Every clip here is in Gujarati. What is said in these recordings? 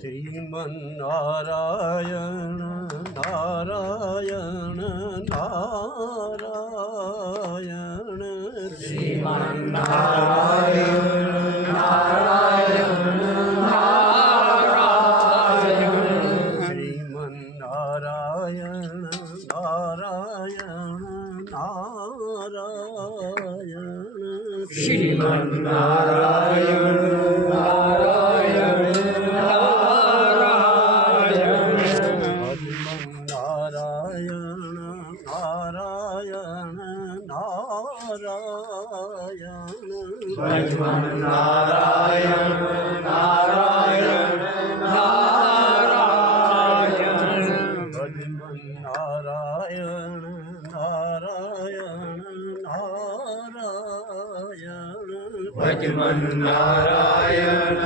ശ്രീമന്നാരായണ നാരായണ നാരായണ ശ്രീമന്നാരായണ നാരായണ നാരായണ ശ്രീമന്നാരായണ നാരായണ നാരായണ ശ്രീമന്നാരായണ ભજમન નારાયણ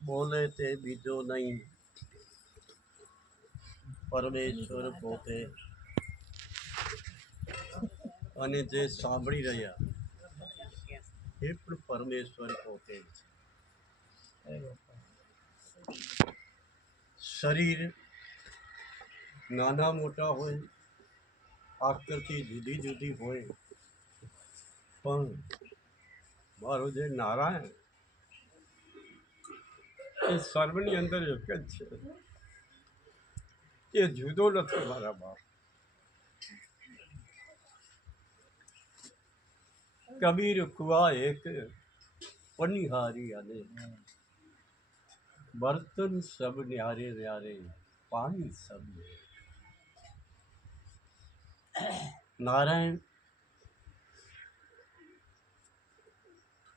બોલે તે બીજો નહીં પરમેશ્વર પોતે અને જે સાંભળી રહ્યા, એ પણ પરમેશ્વર પોતે છે શરીર નાના મોટા હોય આકૃતિ જુદી જુદી હોય, પણ મારો જે નારાયણ એ સર્વની અંદર એક જ છે. એ જુદો નથી મારા બાપ. કબીર કુવા એક પનિહારી અને બર્તન સબ ન્યારે ન્યારે પાણી સબ. નારાયણ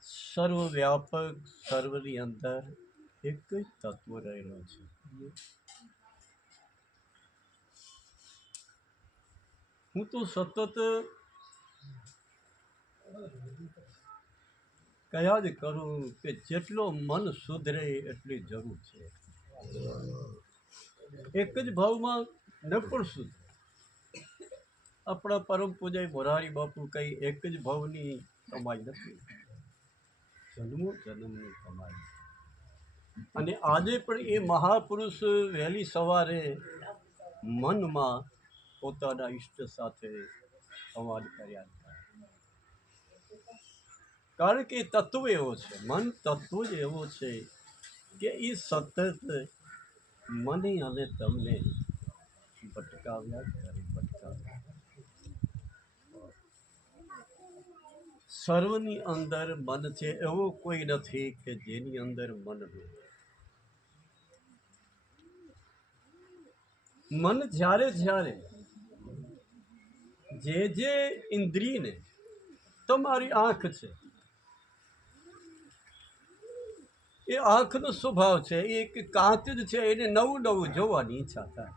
સર્વવ્યાપક સર્વની અંદર એક જ તત્વ રહેલો છે હું તો સતત કયા જ કરું કે જેટલો મન સુધરે એટલી જરૂર છે. એક જ ભાવમાં ન પણ સુધરે. આપણા પરમ પૂજ્ય મોરારી બાપુ કઈ એક જ ભાવની કમાઈ નથી. જન્મો જન્મની કમાઈ. અને આજે પણ એ મહાપુરુષ વહેલી સવારે મનમાં પોતાના ઈષ્ટ સાથે સંવાદ કર્યા હતા કારણ કે તત્વ એવો છે. મન તત્વ જ એવો છે કે એ સતત મને અને તમને ભટકાવ્યા કરે, ભટકાવ્યા સર્વની અંદર મન છે એવો કોઈ નથી કે જેની અંદર મન હોય. મન જ્યારે જ્યારે જે જે ઇન્દ્રિયને તમારી આંખ છે એ આંખનો સ્વભાવ છે, એ એક કાંત જ છે, એને નવું નવું જોવાની ઈચ્છા થાય.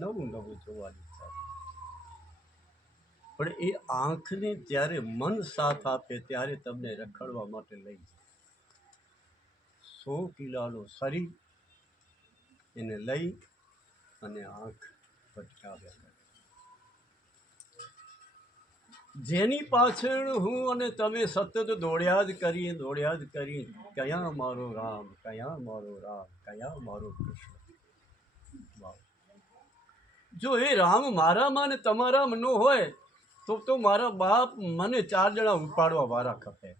નવું નવું જોવાની ઈચ્છા પણ એ આંખને જ્યારે મન સાથ આપે, ત્યારે તમને રખડવા માટે લઈ જાય. સો કિલાનો શરીર એને લઈ અને આંખ ભટકાવ્યા જેની પાછળ હું અને તમે સતત દોડ્યા જ કરીએ દોડ્યા જ કરીએ કયા મારો રામ, કયા મારો રામ, કયા મારો કૃષ્ણ. જો એ રામ મારામાં ને તમારામાં ન હોય, તો તો મારા બાપ મને ચાર જણા ઉપાડવા વાળા ખપે.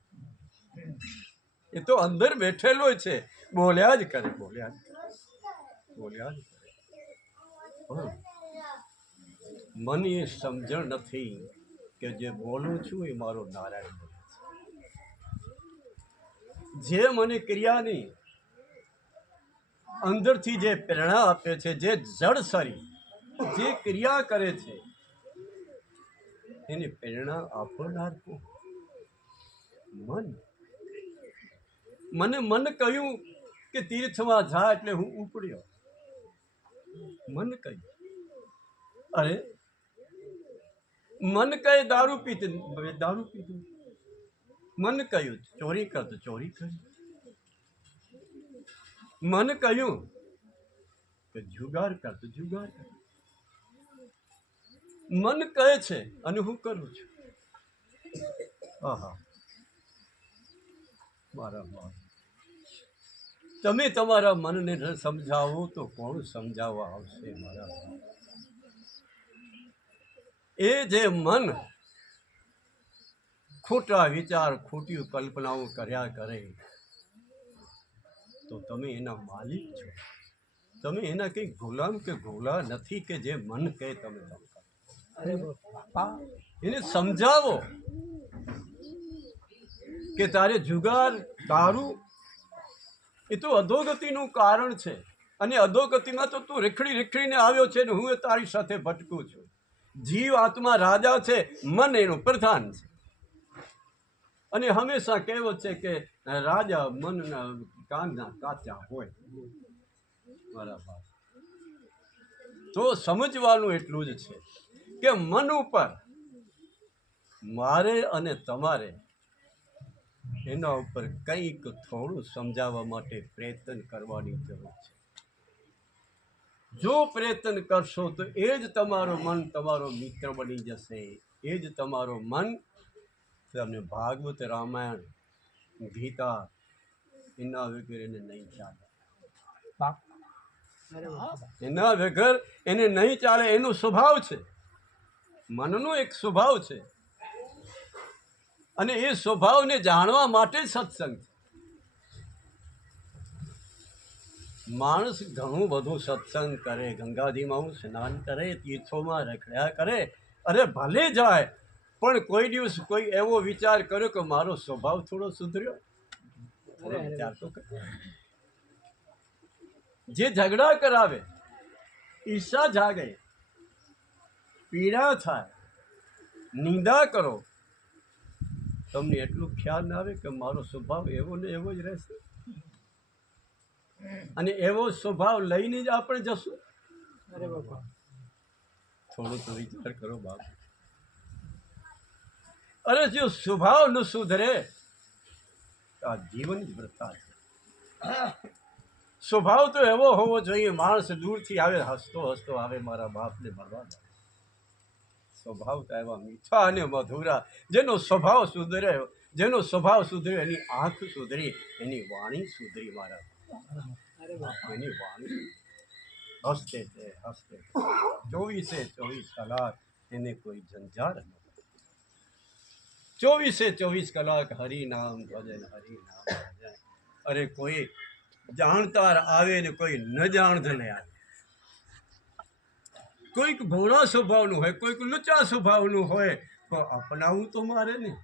એ તો અંદર બેઠેલો છે. બોલ્યા જ કરે, બોલ્યા જ બોલ્યા જ કરે. મને સમજણ નથી. કે જે બોલું છું એ મારો નારાયણ જે મને ક્રિયાની અંદરથી જે પ્રેરણા આપે છે, જે જડ સરી, જે ક્રિયા કરે છે, એની પ્રેરણા આપનાર મન. મને મન કહ્યું કે તીર્થમાં જા એટલે હું ઉપડ્યો. મન કહ્યું. અરે મન કહે દારૂ પીતે દારૂ પીધું. મન કહ્યું, ચોરી કર તો ચોરી કરી. મન કહ્યું કે જુગાર કર તો જુગાર કર. મન કહે છે, અને હું કરું છું. આહા. મારા બાપ તમે તમારા મનને સમજાવો તો કોણ સમજાવવા આવશે મારા એ જે મન ખોટા વિચાર ખોટી કલ્પનાઓ કર્યા કરે તો તમે એના માલિક છો. તમે એના કંઈ ગુલામ કે ગોલા નથી કે જે મન કહે તમે એને સમજાવો કે તારે જુગાર દારૂ એ તો અધોગતિનું કારણ છે. અને અધોગતિમાં તો તું રેખડી રેખડીને આવ્યો છે ને હું એ તારી સાથે ભટકું છું. જીવ આત્મા રાજા છે, મન એનું પ્રધાન છે. અને હંમેશા કહેવત છે કે, રાજા મનના કાનના કાચા હોય. બરાબર. તો સમજવાનું એટલું જ છે કે મન ઉપર મારે અને તમારે એના ઉપર કંઈક થોડું સમજાવવા માટે પ્રયત્ન કરવાની જરૂર છે. જો પ્રયત્ન કરશો તો એ જ તમારું મન તમારો મિત્ર બની જશે. એ જ તમારું મન. તમને ભાગવત રામાયણ ગીતા એના વગર એને નહીં ચાલે. એના વગર એને નહીં ચાલે એનો સ્વભાવ છે. મનનો એક સ્વભાવ છે. અને એ સ્વભાવને જાણવા માટે સત્સંગ છે. માણસ ઘણું બધું સત્સંગ કરે ગંગાજીમાં હું સ્નાન કરે તીર્થોમાં રખડ્યા કરે અરે ભલે જાય પણ કોઈ દિવસ કોઈ એવો વિચાર કર્યો કે મારો સ્વભાવ થોડો સુધર્યો? વિચાર તો જે ઝઘડા કરાવે ઈર્ષા જાગે પીડા થાય નિંદા કરો તમને એટલું ખ્યાલ ના આવે કે મારો સ્વભાવ એવો ને એવો જ રહેશે? અને એવો સ્વભાવ લઈને જ આપણે જશું. અરે બાપા. થોડો તો વિચાર કરો બાપ. અરે જો સ્વભાવ ન સુધરે આ જીવન જ વૃથા છે. સ્વભાવ તો એવો હોવો જોઈએ માણસ દૂરથી આવે હસતો હસતો આવે મારા બાપને મળવા સ્વભાવ તો એવા મીઠા અને મધુરા જેનો સ્વભાવ સુધરે જેનો સ્વભાવ સુધરે એની આંખ સુધરી એની વાણી સુધરી મારા એની વાણી હસતે છે હસતે. ચોવીસે ચોવીસ કલાક એને કોઈ ઝંઝાર ન ચોવીસે ચોવીસ કલાક હરિનામ ભજન હરિ નામ ભજન અરે કોઈ જાણતાર આવે ને કોઈ ન જાણતને આવે કોઈક ભોળા સ્વભાવનું હોય, કોઈક લુચા સ્વભાવનું હોય તો અપનાવવું તો મારે નહીં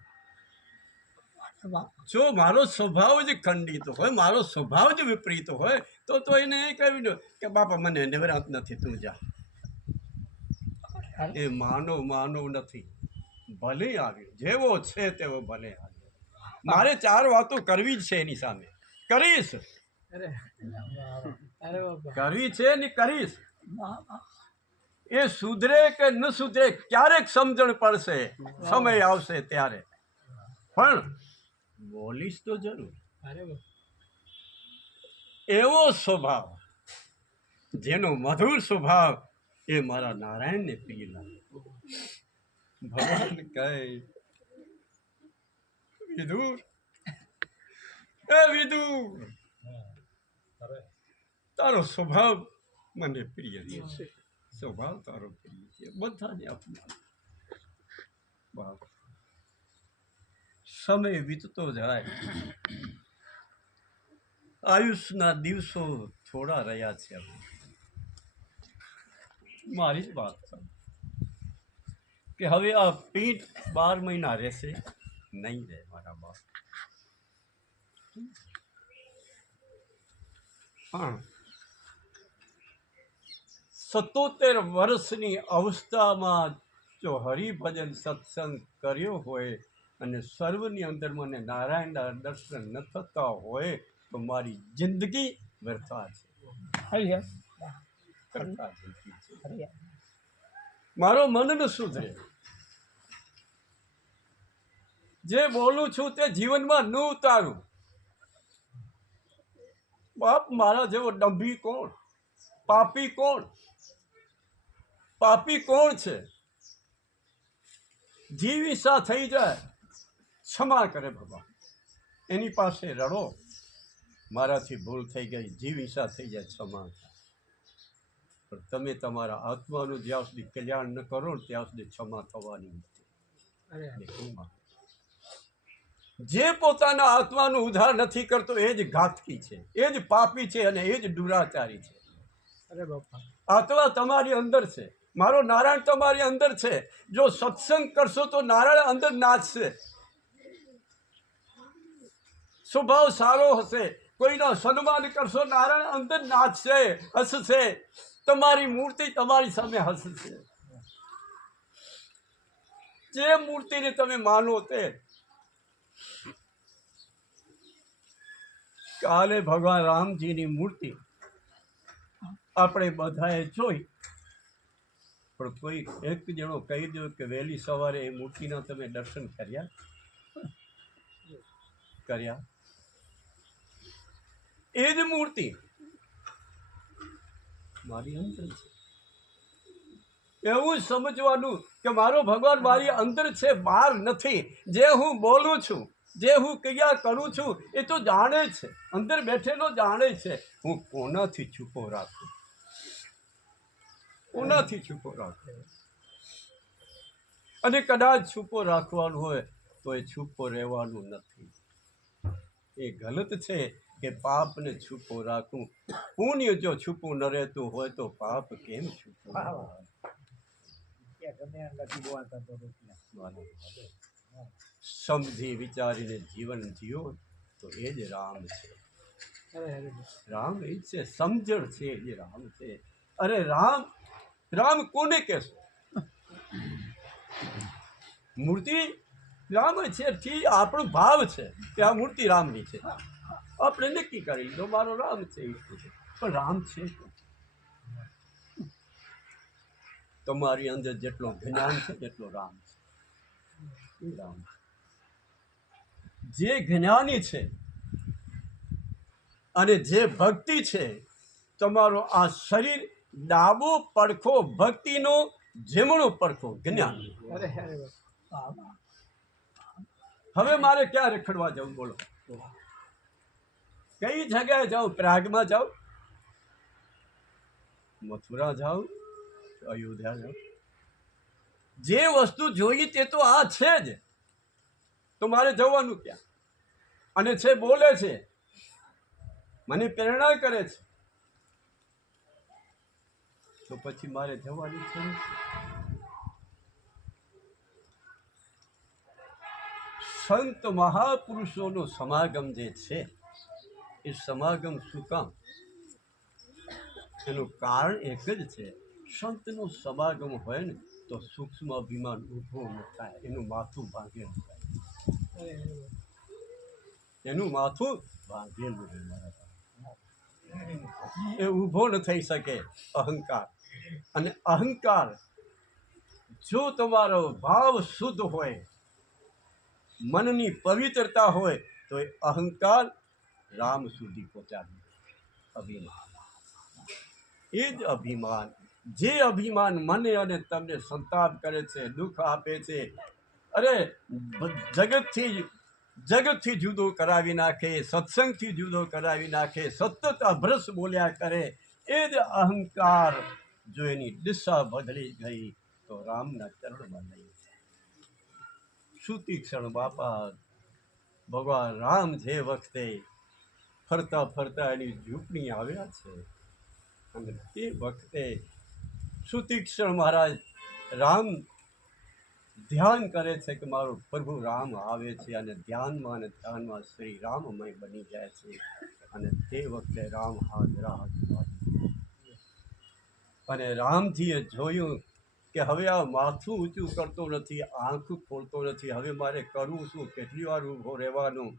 જો મારો સ્વભાવ જ ખંડિત હોય મારો સ્વભાવ જ વિપરીત હોય તો તો એને એ કહી દો કે બાપા મને નિવરાંત નથી તું જા. એ માનવ માનવ નથી. ભલે આવ્યો જેવો છે તેવો ભલે આવ્યો મારે ચાર વાતો કરવી જ છે એની સામે. કરીશ. કરવી છે ને કરીશ. એ સુધરે કે ન સુધરે ક્યારેક સમજણ પડશે. સમય આવશે ત્યારે. પણ બોલીશ તો જરૂર. એવો સ્વભાવ જેનો મધુર સ્વભાવ એ મારા નારાયણને પ્રિય લાગે. ભગવાન કહે વિદુર એ વિદુર તારો સ્વભાવ મને પ્રિય છે. સ્વભાવ તારો પ્રિય છે. બધાને અપનાવ બાપ. સમય વીતતો જાય આયુષના દિવસો થોડા રહ્યા છે મારી જ વાત છે. કે હવે આ પીઠ બાર મહિના રહેશે, નહીં રહે મારા બાપ. પણ સત્તોતેર વર્ષની અવસ્થામાં જો હરિભજન સત્સંગ કર્યો હોય અને સર્વની અંદર મને નારાયણના દર્શન ન થતા હોય તો મારી જિંદગી વ્યર્થા છે. મારો મન ન સુધરે જે બોલું છું તે જીવનમાં ન ઉતારું. બાપ મારા જેવો ડંભી કોણ? પાપી કોણ? પાપી કોણ છે? જીવી સા થઈ જાય. ક્ષમા કરે ભગવાન. એની પાસે રડો. મારાથી ભૂલ થઈ ગઈ. જીવ ઈચ્છા થઈ જાય ક્ષમા પણ તમે તમારા આત્માનું જ્યાં સુધી કલ્યાણ ન કરો ત્યાં સુધી ક્ષમા થવાની નથી. જે પોતાના આત્માનું ઉદ્ધાર નથી કરતો એ જ ઘાતકી છે. એ જ પાપી છે અને એ જ દુરાચારી છે. અરે બાપા. આત્મા તમારી અંદર છે. મારો નારાયણ તમારી અંદર છે. જો સત્સંગ કરશો તો નારાયણ અંદર નાચશે. સ્વભાવ સારો હશે. કોઈનો સન્માન કરશો, નારાયણ અંદર નાચશે, હસશે. તમારી મૂર્તિ તમારી સામે હસશે. જે મૂર્તિને તમે માનો તે. કાલે ભગવાન રામજીની મૂર્તિ આપણે બધાએ જોઈ. પણ કોઈ એક જણો કહી દો કે વહેલી સવારે એ મૂર્તિના તમે દર્શન કર્યા? કર્યા? એ જ મૂર્તિ. મારી અંતર છે. એવું સમજવાનું કે મારો ભગવાન મારી અંદર છે બહાર નથી. જે હું બોલું છું જે હું ક્રિયા કરું છું એ તો જાણે છે. અંદર બેઠેલો જાણે છે. હું કોનાથી છુપો રાખું? કોનાથી છુપો રાખું? અને કદાચ છુપો રાખવાનું હોય તો એ છુપો રહેવાનું નથી. એ ગલત છે. કે પાપને છુપો રાખું. પુણ્ય જો છુપું ન રહેતું હોય તો પાપ કેમ છુપું? સમજી વિચારીને જીવન જીવો તો એ જ રામ છે. રામ એ છે સમજણ છે એ જ રામ છે. અરે રામ રામ કોને કહેશો? મૂર્તિ રામ છે ઠીક આપણો ભાવ છે કે આ મૂર્તિ રામની છે. આપણે નક્કી કરી લીધો. મારો રામ છે એ. પણ રામ છે તમારી અંદર જેટલો જ્ઞાન છે તેટલો રામ છે. એ રામ? જે જ્ઞાની છે અને જે ભક્તિ છે તમારો આ શરીર ડાબો પડખો ભક્તિનો જમણો પડખો જ્ઞાન. હવે મારે ક્યાં રખડવા જવું બોલો? કઈ જગ્યાએ જાઉં? પ્રાગમાં જાઉં? મથુરા જાઉં? અયોધ્યા જાઉં? જે વસ્તુ જોઈએ તે તો આ છે જ. તો મારે જવાનું ક્યાં? અને છે બોલે છે, મને પ્રેરણા કરે છે. તો પછી મારે જવાની છે. સંત મહાપુરુષોનો સમાગમ જે છે એ સમાગમ શું કામ એનું કારણ એક જ છે, સંતનો સમાગમ હોય ને, તો સૂક્ષ્મ અભિમાન ઊભો ન થાય, એનું માથું થાય. અરે અરે બાપા. એનું માથું ભાંગેલું રહે એ ઊભો ન થઈ શકે, અહંકાર. અને અહંકાર, જો તમારો ભાવ શુદ્ધ હોય, મનની પવિત્રતા હોય, તો એ અહંકાર રામ સુધી પહોંચાડ્યું અભિમાન. એ જ અભિમાન, જે અભિમાન મને અને તમને સંતાપ કરે છે, દુઃખ આપે છે, અરે, જગતથી જગતથી જુદો કરાવી નાખે, સત્સંગથી જુદો કરાવી નાખે, સતત અભ્રસ બોલ્યા કરે, એ જ અહંકાર જો એની દિશા બદલી ગઈ, તો રામના ચરણમાં નહીં સુતીક્ષણ બાપા, ભગવાન રામ જે વખતે ફરતા ફરતા એની ઝૂંપણી આવ્યા છે. અને તે વખતે સુતીક્ષણ મહારાજ રામ ધ્યાન કરે છે કે મારો પ્રભુ રામ આવે છે અને ધ્યાનમાં અને ધ્યાનમાં શ્રી રામમય બની જાય છે. અને તે વખતે રામ હાજરા હાજરા અને રામજીએ જોયું કે હવે આ માથું ઊંચું કરતો નથી, આંખ ખોલતો નથી. હવે મારે કરવું શું? કેટલી વાર ઊભો રહેવાનું?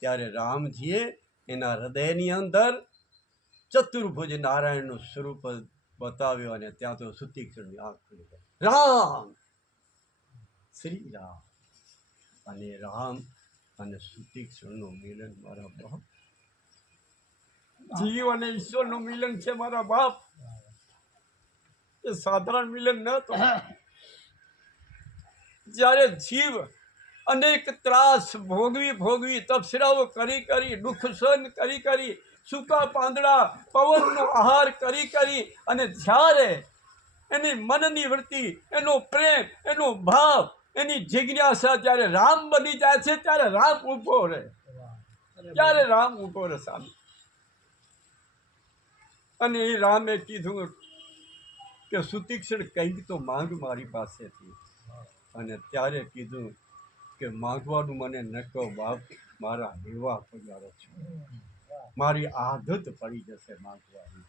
ત્યારે રામજીએ એના હૃદયની અંદર ચતુર્ભુજ નારાયણનું સ્વરૂપ બતાવ્યો અને ત્યાં તો સુતીક્ષણની આંખ ખુલી ગઈ. રામ! શ્રી રામ અને રામ અને સુતીક્ષણનું મિલન મારા બાપ. જીવ અને ઈશ્વરનું મિલન છે મારા બાપ. એ સાધારણ મિલન ન તો જ્યારે જીવ અનેક ત્રાસ, ભોગવી ભોગવી તપસરાઓ કરી કરી, દુઃખ સહન કરી કરી, સૂકા પાંદડા, પવનનો આહાર કરી કરી અને જ્યારે એની મનની વૃત્તિ, એનો પ્રેમ, એનો ભાવ, એની જિજ્ઞાસા જ્યારે રામ બની જાય છે, ત્યારે રામ ઊભો રહે. ત્યારે રામ ઊભો રહે સામે. અને એ રામે કીધું કે, સુતીક્ષણ કંઈક તો માંગ મારી પાસેથી. અને ત્યારે કીધું કે માંગવાનું મને ન બાપ, મારા એવા પગારો છે. મારી આદત પડી જશે માગવાની.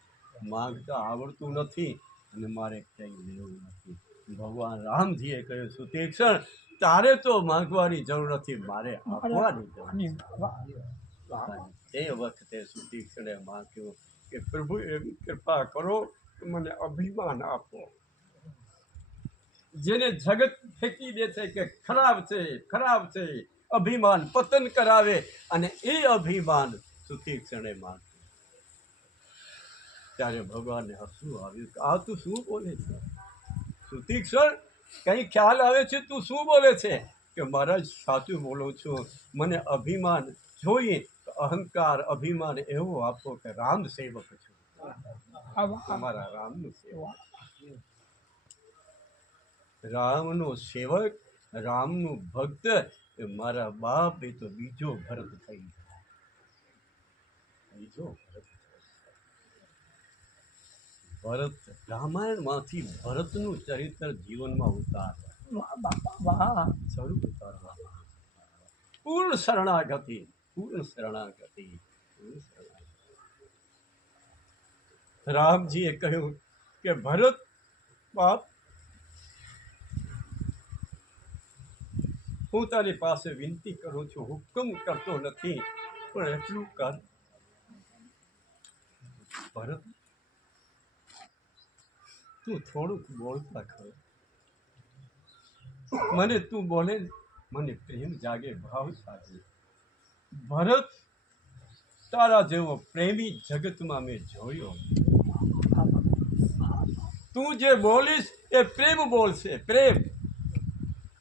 માંગતા આવડતું નથી અને મારે કંઈ લેવું નથી. ભગવાન રામજીએ કહ્યું સુતીક્ષણ તારે તો માંગવાની જરૂર નથી, મારે આપવાની જરૂર. તે વખતે સુતીક્ષણે માંગ્યું કે, પ્રભુ એવી કૃપા કરો મને અભિમાન આપો. જેને જગત ફેંકી દે છે કે ખરાબ છે ખરાબ છે અભિમાન પતન કરાવે અને એ અભિમાન સુતીક્ષણે માંગ્યું ત્યારે ભગવાનને હસવું આવ્યું કે આ તું શું બોલે છે? સુતીક્ષણ કંઈ ખ્યાલ આવે છે તું શું બોલે છે? કે મહારાજ સાચું બોલું છું. મને અભિમાન જોઈએ અહંકાર અભિમાન એવો આપો કે રામ સેવક છું. તમારા રામનું સેવક. રામનો સેવક રામનું ભક્ત એ મારા બાપ એ તો બીજો ભરત થઈ ગયો. બીજો ભરત ભરત રામાયણમાંથી ભરતનું ચરિત્ર જીવનમાં ઉતાર સ્વરૂપ ઉતારવામાં પૂર્ણ શરણાગતિ પૂર્ણ શરણાગતિ પૂર્ણ શરણાગતિ. રામજીએ કહ્યું કે ભરત બાપ હું તારી પાસે વિનંતી કરું છું, હુકમ કરતો નથી, પણ એટલું કર. ભરત, તું થોડુંક બોલતા ખરો. મને તું બોલે, મને પ્રેમ જાગે, ભાવ જાગે ભરત, તારા જેવો પ્રેમી જગતમાં મેં જોયો. તું જે બોલીશ, એ પ્રેમ બોલશે, પ્રેમ.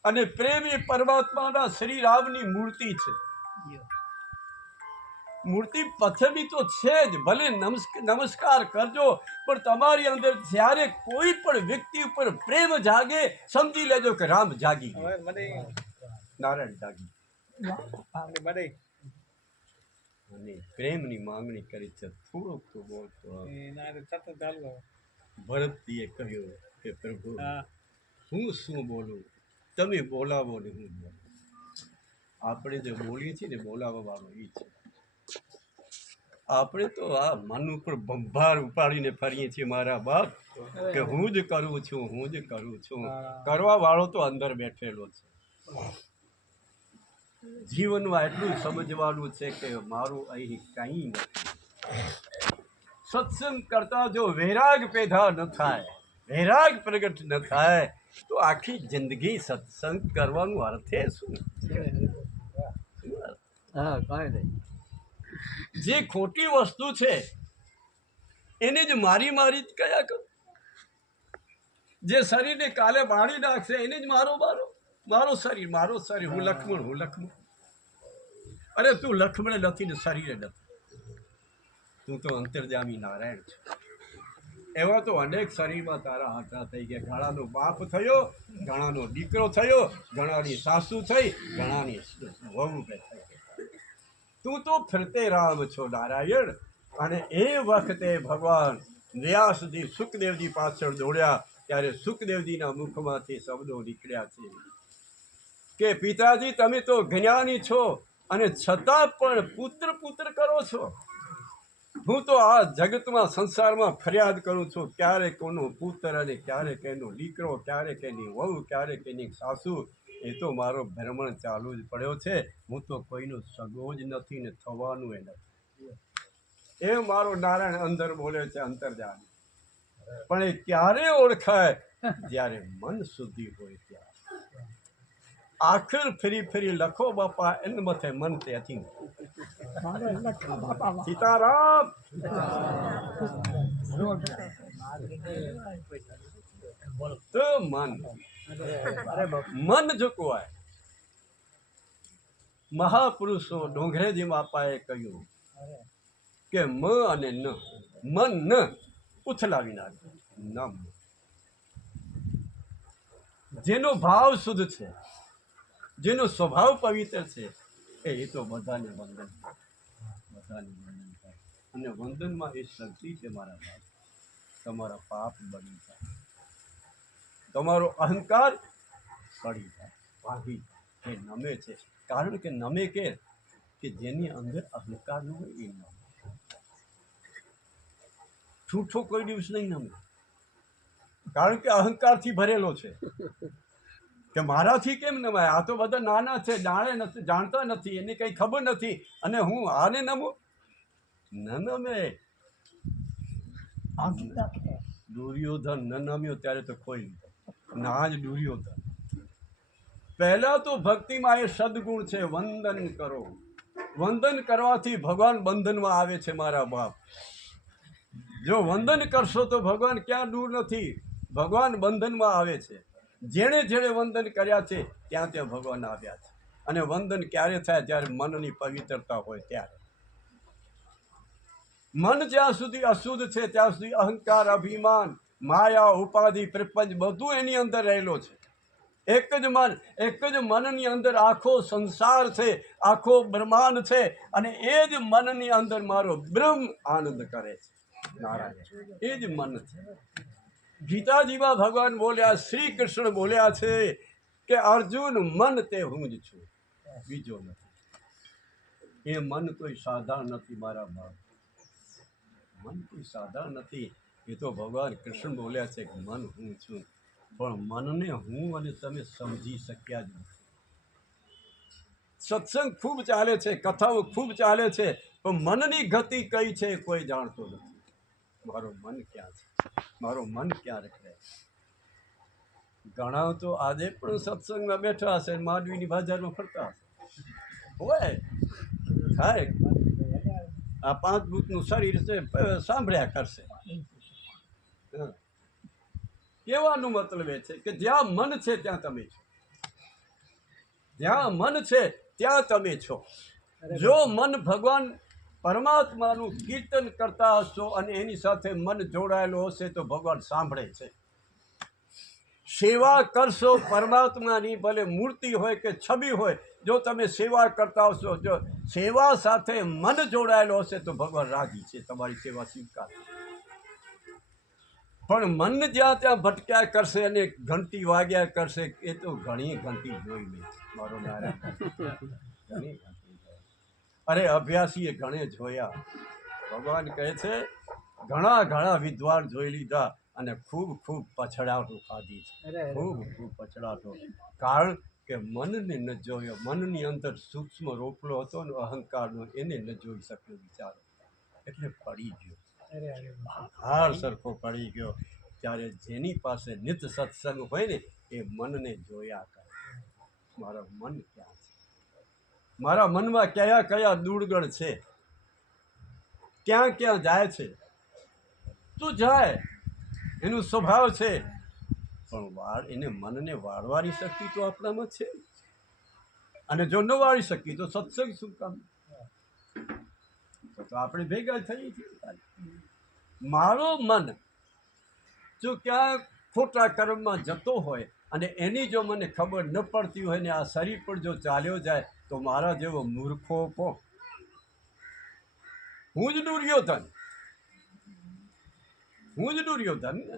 અને પ્રેમ એ પરમાત્માના શ્રી રામની મૂર્તિ છે. મૂર્તિ પથ્થરની તો છે જ ભલે નમસ્ક- નમસ્કાર કરજો પણ તમારી અંદર જ્યારે કોઈ પણ વ્યક્તિ ઉપર પ્રેમ જાગે સમજી લેજો કે રામ જાગી નારાયણ જાગી અને પ્રેમની માંગણી કરી છે. થોડોક તો બોલતો ભરતજીએ કહ્યું કે પ્રભુ હું શું બોલું? તમે બોલાવો ને હું બોલું. આપણે જે બોલીએ છીએ ને બોલાવવાનું એ છે. આપણે તો આ મન ઉપર બંભાર ઉપાડીને ફરીએ છીએ મારા બાપ કે હું જ કરું છું હું જ કરું છું. કરવા વાળો તો અંદર બેઠેલો છે. જીવનમાં એટલું સમજવાનું છે કે મારું અહીં કંઈ નથી. સત્સંગ કરતા જો વૈરાગ પેદા ન થાય વૈરાગ પ્રગટ ન થાય તો આખી જિંદગી સત્સંગ કરવાનું અર્થે શું? શું હા કાંઈ નહીં. જે ખોટી વસ્તુ છે એને જ મારી મારી જ કયા કર? જે શરીરને કાલે બાળી નાખશે એને જ મારો મારો મારો શરીર મારો શરીર હું લક્ષ્મણ હું લક્ષ્મણ. અરે તું લક્ષ્મણ નથી ને શરીરે નથી. તું તો અંતર્જામી નારાયણ છે. એવા તો અનેક શરીરમાં તારા હાથા થઈ ગયા. ઘણાનો બાપ થયો, ઘણાનો દીકરો થયો, ઘણાની સાસુ થઈ, ઘણાની તું તો ફરતે રામ છો નારાયણ અને એ વખતે ભગવાન વ્યાસજી સુખદેવજી પાછળ દોડ્યા ત્યારે સુખદેવજીના મુખમાંથી શબ્દો નીકળ્યા છે કે, પિતાજી, તમે તો જ્ઞાની છો અને છતાં પણ પુત્ર પુત્ર કરો છો. હું તો આ જગતમાં સંસારમાં ફરિયાદ કરું છું ક્યારેક કોનો પુત્ર અને ક્યારેક એનો દીકરો ક્યારેક એની વહુ ક્યારેક એની સાસુ, એ તો મારો ભ્રમણ ચાલુ જ પડ્યો છે. હું તો કોઈનો સગો જ નથી ને થવાનું એ નથી. એ મારો નારાયણ અંદર બોલે છે અંતર્જાન પણ એ ક્યારે ઓળખાય? જ્યારે મન શુદ્ધિ હોય ત્યારે. આખર ફરી ફરી લખો બાપા, એને મથે મન ત્યાંથી સીતારામ! મન. મન ઝુકવાય. મહાપુરુષો ડોંગરેજી બાપાએ કહ્યું કે મ અને ન, મન ન ઉથલાવી નાખે. નમ. જેનો ભાવ શુદ્ધ છે, જેનો સ્વભાવ પવિત્ર છે એ તો બધાને વંદન. બધાને વંદન થાય. અને વંદનમાં એ શક્તિ છે મારા બાપ. તમારા પાપ બની જાય. તમારો અહંકાર પડી જાય. ભાગી એ નમે છે. કારણ કે નમે કે કે જેની અંદર અહંકાર ન હોય એ નમે છૂઠો કોઈ દિવસ નહીં નમે. કારણ કે અહંકારથી ભરેલો છે. કે મારાથી કેમ નમાય આ તો બધા નાના છે, જાણે નથી, જાણતા નથી, એને કંઈ ખબર નથી. અને હું આને નમું? ન નમે દુર્યોધન ન નમ્યો ત્યારે તો કોઈ ના જ દુર્યોધન. પહેલા તો ભક્તિમાં એ સદગુણ છે, વંદન કરો. વંદન કરવાથી ભગવાન બંધનમાં આવે છે મારા બાપ. જો વંદન કરશો તો ભગવાન ક્યાં દૂર નથી? ભગવાન બંધનમાં આવે છે. જેણે જેણે વંદન કર્યા છે, ત્યાં ત્યાં ભગવાન આવ્યા છે. અને વંદન ક્યારે થાય? જ્યારે મનની પવિત્રતા હોય ત્યારે. મન જ્યાં સુધી અશુદ્ધ છે, ત્યાં સુધી અહંકાર, અભિમાન, માયા, ઉપાધિ, પ્રપંચ બધું એની અંદર રહેલો છે. એક જ મન, એક જ મનની અંદર આખો સંસાર છે, આખો બ્રહ્માંડ છે, અને એ જ મનની અંદર મારો બ્રહ્મ આનંદ કરે છે. નારાયણ. એ જ મન છે. ગીતાજીમાં ભગવાન બોલ્યા શ્રી કૃષ્ણ બોલ્યા છે કે અર્જુન મન તે હું જ છું. બીજો નથી. એ મન કોઈ સાધારણ નથી મારા બાપ. મન કોઈ સાધારણ નથી. એ તો ભગવાન કૃષ્ણ બોલ્યા છે કે મન હું છું. પણ મનને હું અને તમે સમજી શક્યા જ નથી. સત્સંગ ખૂબ ચાલે છે, કથાઓ ખૂબ ચાલે છે, પણ મનની ગતિ કઈ છે કોઈ જાણતો નથી. મારું મન ક્યાં છે? મારું મન ક્યાં રહે ઘણા તો આજે પણ સત્સંગમાં બેઠા હશે માંડવીની બજારમાં ફરતા હશે. હોય. થાય. આ પાંચ ભૂતનું શરીર છે સાંભળ્યા કરશે. હા. કહેવાનો મતલબ એ છે કે જ્યાં મન છે ત્યાં તમે છો. જ્યાં મન છે ત્યાં તમે છો. જો મન ભગવાન પરમાત્માનું કીર્તન કરતા હશો અને એની સાથે મન જોડાયેલું હશે તો ભગવાન સાંભળે છે સેવા કરશો પરમાત્માની, ભલે મૂર્તિ હોય કે છબી હોય, જો તમે સેવા કરતા હશો, જો સેવા સાથે મન જોડાયેલો હશે તો ભગવાન રાજી છે, તમારી સેવા સ્વીકાર પણ મન જ્યાં ત્યાં ભટક્યા કરશે અને ઘંટી વાગ્યા કરશે, એ તો ઘણી ઘંટી જોઈ લે, મારો નારાયણ. અરે અભ્યાસીએ ઘણે જોયા. ભગવાન કહે છે ઘણા ઘણા વિદ્વાન જોઈ લીધા અને ખૂબ ખૂબ પછડાટો ખાધી છે. ખૂબ ખૂબ પછડાટો કારણ કે મનને ન જોયો. મનની અંદર સૂક્ષ્મ રોપલો હતો ને અહંકારનો એને ન જોઈ શક્યો વિચારો. એટલે પડી ગયો. હાર સરખો પડી ગયો. ત્યારે જેની પાસે નિત સત્સંગ હોય ને એ મનને જોયા કરે. મારા મન ક્યાં છે? મારા મનમાં કયા કયા દુર્ગણ છે? ક્યાં ક્યાં જાય છે? તું જાય. એનું સ્વભાવ છે. પણ વાળ, એને મનને વાળવાની શક્તિ તો આપણામાં છે. અને જો ન વાળી શકી તો સત્સંગ શું કામ? તો આપણે ભેગા થઈ મારો મન જો ક્યાં ખોટા કર્મમાં જતો હોય અને એની જો મને ખબર ન પડતી હોય ને આ શરીર પર જો ચાલ્યો જાય તો મારા જેવો મૂર્ખો પો. હું જ દુર્યોધન. હું જ દુર્યોધન ને.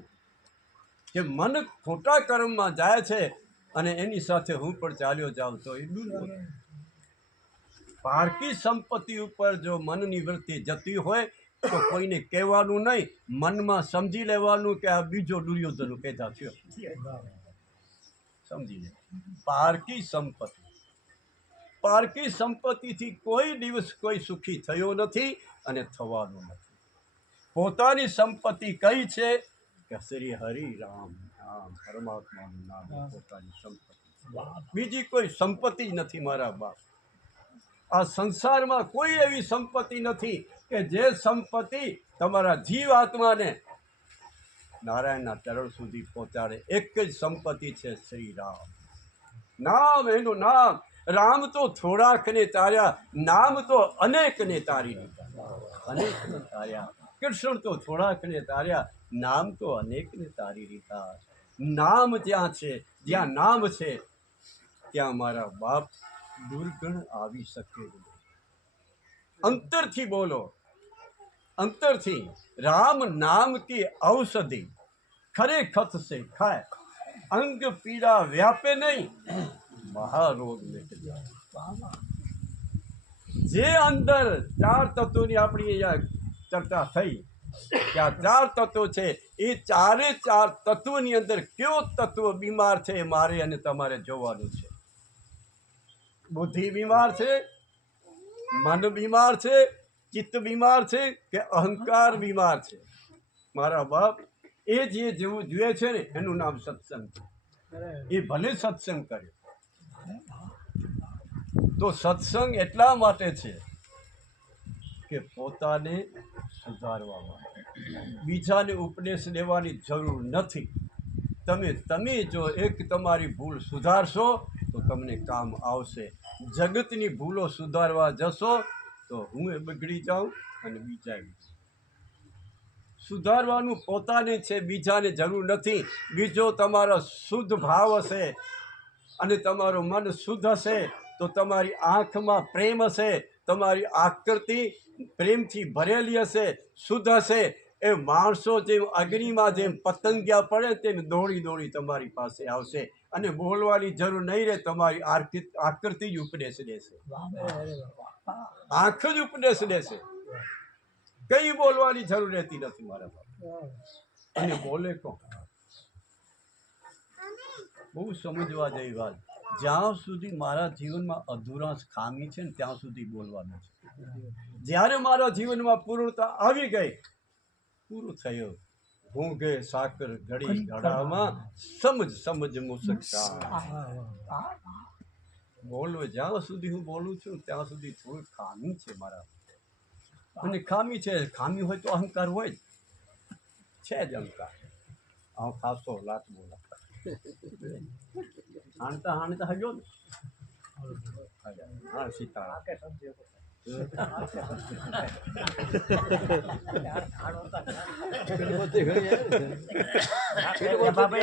કે મન ખોટા કર્મમાં જાય છે અને એની સાથે હું પણ ચાલ્યો જાઉં તો એ દુર્યોધન. પારકી સંપત્તિ ઉપર જો મનની વૃત્તિ જતી હોય તો કોઈને કહેવાનું નહીં મનમાં સમજી લેવાનું કે આ બીજો દુર્યોધન પેદા થયો. સમજી લે. પારકી સંપત્તિ. પારકી સંપત્તિથી કોઈ દિવસ કોઈ સુખી થયો નથી અને થવાનું નથી. પોતાની સંપત્તિ કઈ છે કે શ્રી હરિ રામ રામ પરમાત્માનું નામ પોતાની સંપત્તિ. બીજી કોઈ સંપત્તિ નથી મારા બાપ. આ સંસારમાં કોઈ એવી સંપત્તિ નથી કે જે સંપત્તિ તમારા જીવ આત્માને નારાયણના ચરણ સુધી પહોંચાડે. એક જ સંપત્તિ છે શ્રી રામ. નામ એનું નામ રામ તો થોડાકને તાર્યા, નામ તો અનેકને તારી દીધા. અનેકને તાર્યા. કૃષ્ણ તો થોડાકને તાર્યા, નામ તો અનેકને તારી દીધા. નામ જ્યાં છે, જ્યાં નામ છે, ત્યાં મારા બાપ દુર્ગણ આવી શકે અંતરથી બોલો. અંતરથી રામ નામ કી ઔષધિ ખરે ખત સે ખાય. અંગ પીડા વ્યાપે નહીં. મહારોગ મિટ જાય. જે અંદર ચાર તત્વોની આપણી અહીંયા ચર્ચા થઈ કે આ ચાર તત્વો છે. એ ચારે ચાર તત્વોની અંદર કયો તત્વ બીમાર છે એ મારે અને તમારે જોવાનું છે. બુદ્ધિ બીમાર છે, મન બીમાર છે, ચિત્ત બીમાર છે કે અહંકાર બીમાર છે? મારા બાપ એ જે જેવું જુએ છે ને, એનું નામ સત્સંગ છે. એ ભલે સત્સંગ કરે તો સત્સંગ એટલા માટે છે કે પોતાને સુધારવા માટે. બીજાને ઉપદેશ લેવાની જરૂર નથી. તમે તમે જો એક તમારી ભૂલ સુધારશો, તો તમને કામ આવશે. જગતની ભૂલો સુધારવા જશો, તો હું એ બગડી જાઉં અને બીજા. સુધારવાનું પોતાને છે, બીજાને જરૂર નથી. બીજો તમારો શુદ્ધ ભાવ હશે. અને તમારું મન શુદ્ધ હશે તો તમારી આંખમાં પ્રેમ હશે તમારી આકૃતિ પ્રેમથી ભરેલી હશે શુદ્ધ હશે. એ માણસો જેમ અગ્નિમાં જેમ પતંગિયા પડે તેમ દોડી દોડી તમારી પાસે આવશે. અને બોલવાની જરૂર નહીં રહે તમારી આકૃતિ જ ઉપદેશ દેશે. આંખ જ ઉપદેશ દેશે. કંઈ બોલવાની જરૂર રહેતી નથી મારા બાપ. અને બોલે કોણ? બહુ સમજવા જેવી વાત. જ્યાં સુધી મારા જીવનમાં અધુરાંશ ખામી છે ને ત્યાં સુધી બોલવાનું છે. જ્યારે મારા જીવનમાં પૂર્ણતા આવી ગઈ પૂરું થયું. હું ગે સાકર ઘડી ઘડામાં સમજ સમજ મુસકતા બોલવું જ્યાં સુધી હું બોલું છું ત્યાં સુધી થોડી ખામી છે મારા અને ખામી છે ખામી હોય તો અહંકાર હોય છે જ અહંકાર. આ ખાસો લાત બોલા. હાણતા त હગ્યો ને. હા સીતારામ બાપા